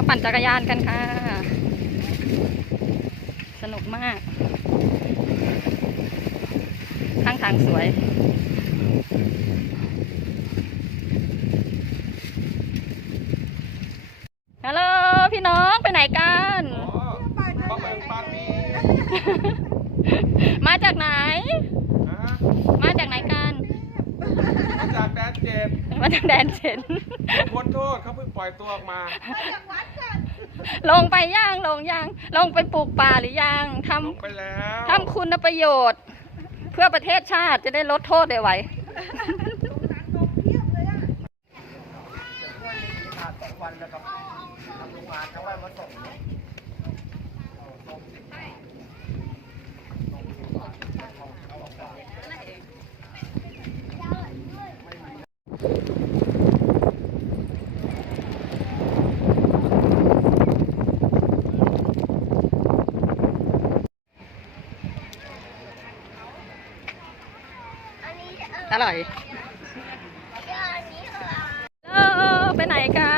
มาปั่นจักรยานกันค่ะ สนุกมาก ข้างทางสวย ฮัลโหลพี่น้องไปไหนกัน ปลาหมึกปลาปี มาจากไหน นะฮะ มาจากไหนกัน มาจากแดนเจ็ด มาจากแดนเฉนพ้นโทษเขาเพิ่งปล่อยตัวออกมาลงไปย่างลงย่าง ลงไปปลูกป่าหรือยังทลงไปแล้วำทำคุณประโยชน์ เพื่อประเทศชาติจะได้ลดโทษได้ไววันแล้วครับทำโรงงานเขาว่ามาส่ง อร่อยเออไปไหนกัน